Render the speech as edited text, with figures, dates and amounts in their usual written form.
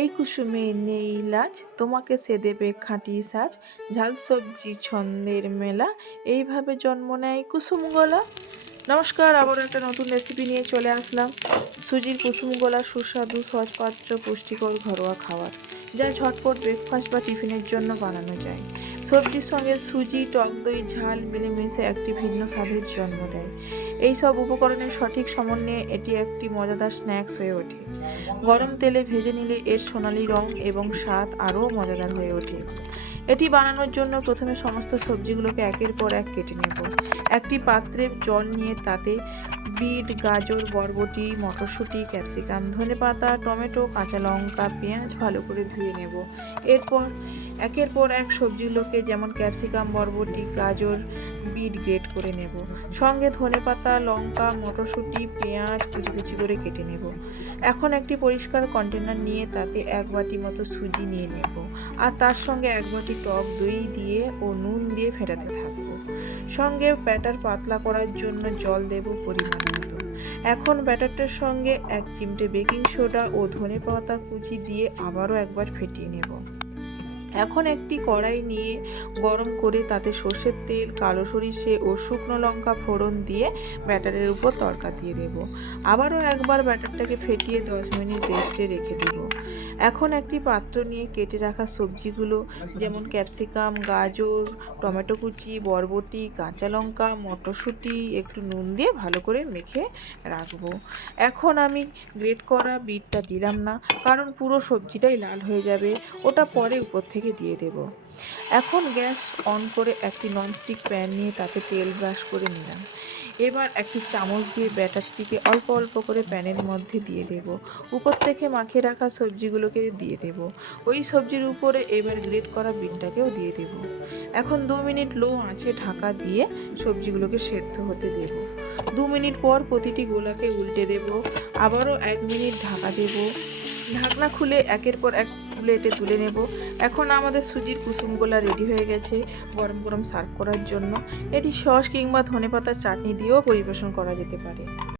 এই কুসুমে নেই লাজ, তোমাকে সে দেবে খাঁটি সাজ, ঝাল সবজি ছন্দের মেলা, এইভাবে জন্ম নেয় কুসুম গোলা। নমস্কার, আবার একটা নতুন রেসিপি নিয়ে চলে আসলাম। সুজির কুসুম গোলা সুস্বাদু সহজপাচ্য পুষ্টিকর ঘরোয়া খাবার, যা ঝটপট ব্রেকফাস্ট বা টিফিনের জন্য বানানো যায়। সবজির সঙ্গে সুজি, টক দই, ঝাল মিলেমিশে একটি ভিন্ন স্বাদের জন্ম দেয়। এই সব উপকরণের সঠিক সমন্বয়ে এটি একটি মজাদার স্ন্যাক্স হয়ে ওঠে। গরম তেলে ভেজে নিলে এর সোনালি রং এবং স্বাদ আরও মজাদার হয়ে ওঠে। এটি বানানোর জন্য প্রথমে সমস্ত সবজিগুলোকে একের পর এক কেটে নেব। একটি পাত্রে জল নিয়ে তাতে বিট, গাজর, বরবটি, মটরশুঁটি, ক্যাপসিকাম, ধনেপাতা, টমেটো, কাঁচা লঙ্কা, পেঁয়াজ ভালো করে ধুয়ে নেব। এরপর একের পর এক সবজিগুলোকে যেমন ক্যাপসিকাম, বরবটি, গাজর, বিট গ্রেট করে নেব। সঙ্গে ধনেপাতা, লঙ্কা, মটরশুঁটি, পেঁয়াজ কুচি কুচি করে কেটে নেব। এখন একটি পরিষ্কার কন্টেনার নিয়ে তাতে 1 বাটি মতো সুজি নিয়ে নেব, আর তার সঙ্গে 1 বাটি টক দই দিয়ে ও নুন দিয়ে ফেটাতে থাকবো। সঙ্গে ব্যাটার পাতলা করার জন্য জল দেব পরিমাণ মতো। এখন ব্যাটারটার সঙ্গে 1 চিমটে বেকিং সোডা ও ধনেপাতা কুচি দিয়ে আবারও একবার ফেটিয়ে নেব। এখন একটি কড়াই নিয়ে গরম করে তাতে সর্ষের তেল, কালো সরিষে ও শুকনো লঙ্কা ফোড়ন দিয়ে ব্যাটারের উপর তড়কা দিয়ে দেব। আবারও একবার ব্যাটারটাকে ফেটিয়ে 10 মিনিট রেস্টে রেখে দেব। এখন একটি পাত্র নিয়ে কেটে রাখা সবজিগুলো যেমন ক্যাপসিকাম, গাজর, টমেটো কুচি, বরবটি, কাঁচা লঙ্কা, মটরশুঁটি একটু নুন দিয়ে ভালো করে মেখে রাখবো। এখন আমি গ্রেট করা বিটটা দিলাম না, কারণ পুরো সবজিটাই লাল হয়ে যাবে, ওটা পরে উপর থেকে দিয়ে দেব। এখন গ্যাস অন করে একটি ননস্টিক প্যান নিয়ে তাতে তেল ব্রাশ করে নিলাম। এবার একটি চামচ দিয়ে ব্যাটারটিকে অল্প অল্প করে প্যানের মধ্যে দিয়ে দেব। উপর থেকে মাখিয়ে রাখা সবজিগুলোকে দিয়ে দেব। ওই সবজির উপরে এবার গ্রেট করা বিনটাকেও দিয়ে দেব। এখন 2 মিনিট লো আঁচে ঢাকা দিয়ে সবজিগুলোকে সেদ্ধ হতে দেব। 2 মিনিট পর প্রতিটি গোলাকে উল্টে দেব। আবারও 1 মিনিট ঢাকা দেব। ঢাকনা খুলে একের পর এক প্লেটে তুলে নেব। এখন আমাদের সুজির কুসুম গোলা রেডি হয়ে গেছে গরম গরম সার্ভ করার জন্য। এটি সস কিংবা ধনেপাতার চাটনি দিয়েও পরিবেশন করা যেতে পারে।